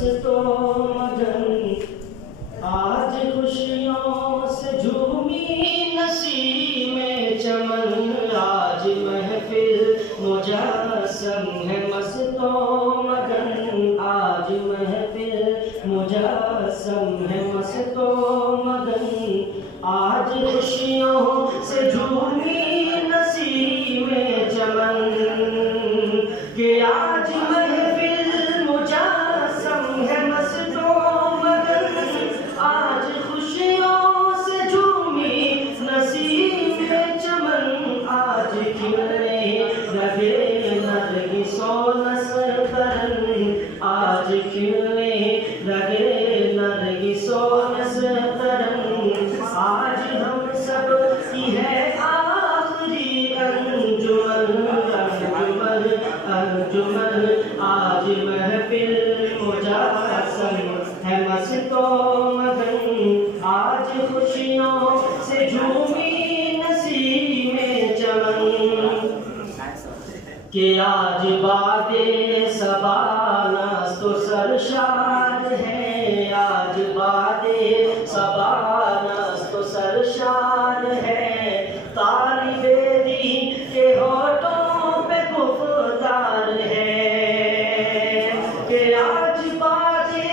मस्तों मगन आज खुशियों से झूमी नसीमें चमन आज महफिल मुजासम है मस्तों मगन आज महफिल मुजासम है मस्तों मगन आज खुशियों से झूमी नसीमें चमन के आज महफिल मुजासम है मस्तों मगन आज खुशियों से झूमी नसीमें चमन आज खिलने लगे नरगिसों नसर तरन आज खिलने लगे नरगिसों नसर तरन आज हम सब की है आखिरी अंजुमन अंजुमन अंजुमन आज महफिल मुजासम है मस्तों मगन आज खुशियों से झूमी नसीमें चमन के आज बादे सबाना तो सरशार है आज बादे सबाना तो सरशार है तालिबे दीन के होठों पे गुफ्तार है कि आज बादे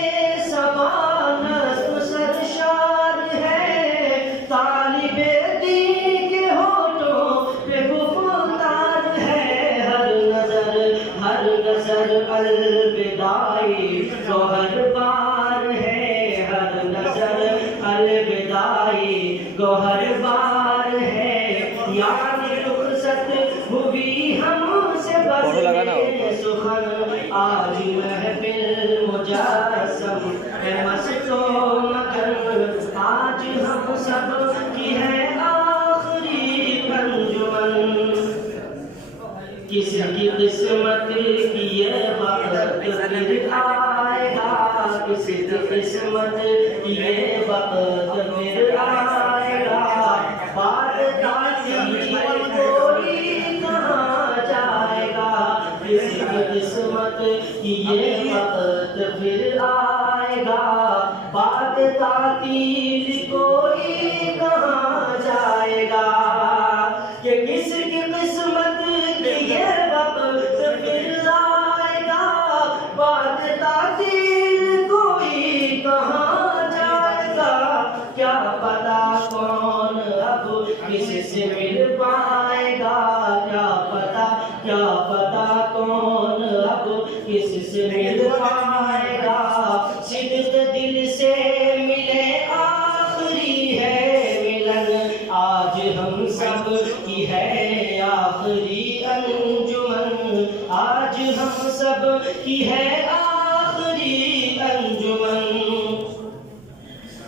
सबाना तो सरशार है तालिबे दीन के होठों पे गुफ्तार है हर नजर अलविदाई तो हर बार है हर नजर अलविदाई को हर बार है यानी रुखसत हुई हमसे बस सुखन आज महफिल मुजासम है मस्तों मगन आज हम सब की है आखिरी अंजुमन किसी किस्मत की ये वक्त फिर आएगा किसी किस्मत की ये वक्त फिर आएगा बात कोई कहाँ जाएगा किसी किस्मत की ये वक्त फिर आएगा बात तातील कोई कहाँ जाएगा कि किसकी किस्मत की ये वक्त फिर आएगा बात तातील कोई कहाँ जाएगा क्या पता कौन अब किससे मिल पाएगा क्या पता कौन अब किससे मिल पाएगा सिद्ध दिल से मिले आखिरी है मिलन आज हम सब की है आखिरी अंजुमन आज हम सब की है आखिरी अंजुमन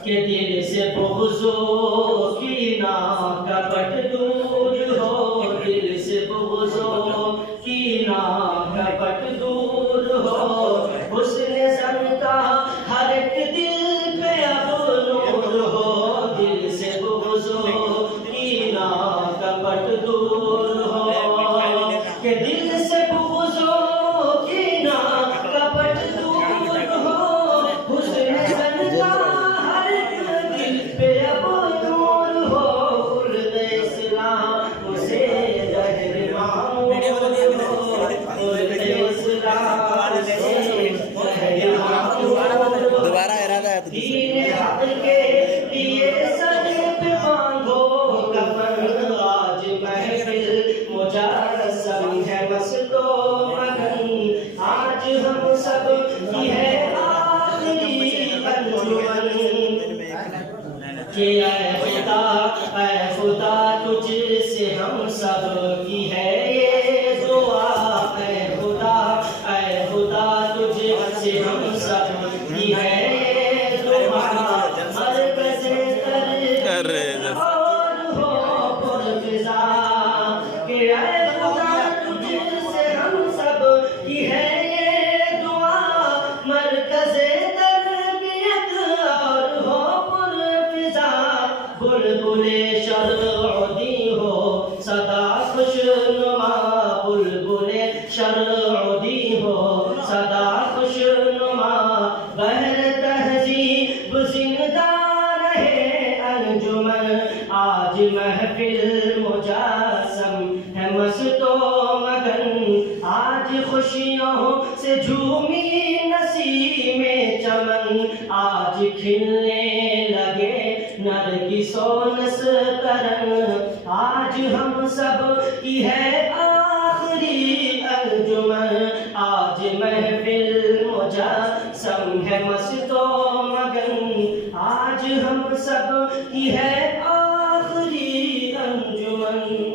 के दिल से बुग़्ज़ो की ना कपट दूर हो दिल से बुग़्ज़ो की ना कपट दूर हो हुस्न ज़न का हर एक दिल पे अब नूर हो दिल से बुग़्ज़ो की ना कपट दूर हो के दिल से बुग़्ज़ो की ना कपट दूर हो हुस्न ज़न का हर एक दिल पे अब नूर हो उल्द इस्लाम से रहनुमा उल्द इस्लाम से दोबारा इरादा है तो दीन हक के लिए सर पे मांगो कफन आज महफिल मुजासम है मस्तों मगन आज हम सब की है आखिरी अंजुमन कि ऐ खुदा तुझसे हम सब की है ये दुआ ऐ खुदा तुझसे हम सब की है ये दुआ मरकज़े तर और हो पुरफ़िज़ा कि ऐ खुदा तुझसे हम सब की है ये दुआ मरकज़े तरबियत और हो पुरफ़िज़ा बुलबुले शरअदी हो सदा खुशनुमा बुलबुले शरअदी हो सदा खुशनुमा मगन, आज खुशियों से झूमी नसीमें चमन, आज खिलने लगे नरगिसों नस्तरन, आज हम सब की है आखिरी अंजुमन, आज महफिल मुजस्सम है मस्तो मगन, आज हम सब की है आखिरी अंजुमन।